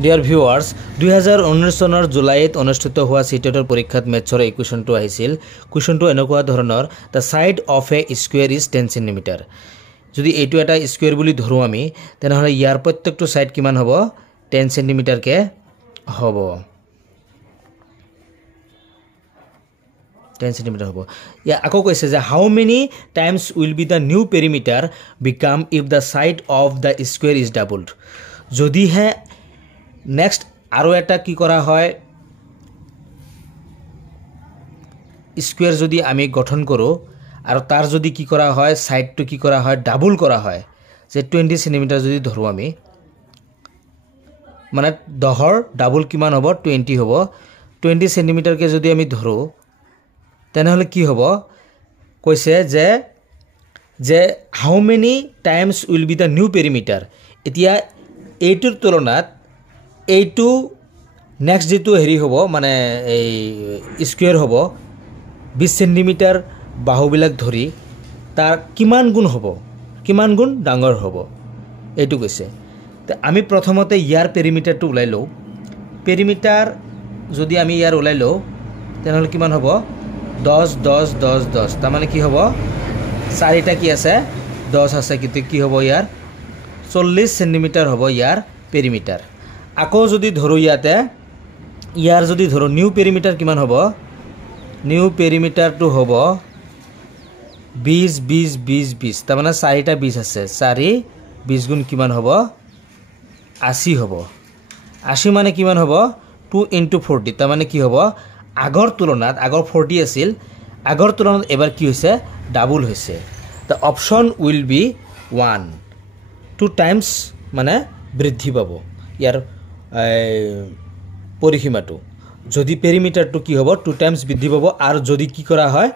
dear viewers 2019 চনৰ জুলাইত অনুষ্ঠিত হোৱা চিটেটৰ পৰীক্ষাত মেথছৰ এই কুৱেশ্যনটো আহিছিল কুৱেশ্যনটো এনেকুৱা ধৰণৰ the side of A square is 10 centimetre যদি এইটো এটা স্কুৱেৰ বুলি ধৰো আমি তেনেহলে ইয়াৰ প্ৰত্যেকটো সাইড কিমান হ'ব 10 সেন্টিমিটাৰ কে হ'ব 10 সেন্টিমিটাৰ হ'ব ইয়া আকৌ কৈছে যে how many times will be the new perimeter become if the side of the square is doubled যদি হে নেক্সট আৰু এটা কি কৰা হয় স্কয়াৰ যদি আমি গঠন কৰো আৰু তাৰ যদি কি কৰা হয় সাইডটো কি কৰা হয় ডাবল কৰা হয় যে 20 সেন্টিমিটাৰ যদি ধৰো আমি মানে দহৰ ডাবল কিমান হ'ব 20 হ'ব 20 সেন্টিমিটাৰ কে যদি আমি ধৰো তেনেহলে কি হ'ব কৈছে যে how many times will be the new perimeter এতিয়া এইটোৰ তুলনাত এইটো নেক্সট যেটো হেৰি হ'ব মানে এই স্কয়াৰ হ'ব 20 সেন্টিমিটাৰ বাহুবিলাক ধৰি তাৰ কিমান গুণ হ'ব কিমান গুণ ডাঙৰ হ'ব এইটো কৈছে তে আমি প্ৰথমতে ইয়াৰ পেৰিমিটাৰটো উলাই লও পেৰিমিটাৰ যদি আমি ইয়াৰ উলাই লও তেনেহলে কিমান হ'ব 10 10 10 10 তাৰ মানে কি হ'ব চাৰিটা কি আছে 10 আছে কিন্তু কি হ'ব ইয়াৰ 40 সেন্টিমিটাৰ হ'ব ইয়াৰ পেৰিমিটাৰ আকৌ যদি ধৰো ইয়াৰ যদি ধৰো নিউ পেৰিমিটাৰ কিমান হ'ব নিউ পেৰিমিটাৰটো হ'ব 20 20 20 20 তাৰ মানে চাৰিটা 20 আছে 4 20 গুণ কিমান হ'ব 80 হ'ব 80 মানে কিমান হ'ব 2 * 40 তাৰ মানে কি হ'ব আগৰ তুলনাত আগৰ 40 আছিল আগৰ তুলনাত এবাৰ কি হৈছে ডাবল হৈছে the option will be 1 2 times মানে বৃদ্ধি পাব ইয়াৰ পৰিসীমাটো যদি পেৰিমিটাৰটো কি হ'ব 2 টাইমছ বৃদ্ধি পাব আৰু যদি কি কৰা হয়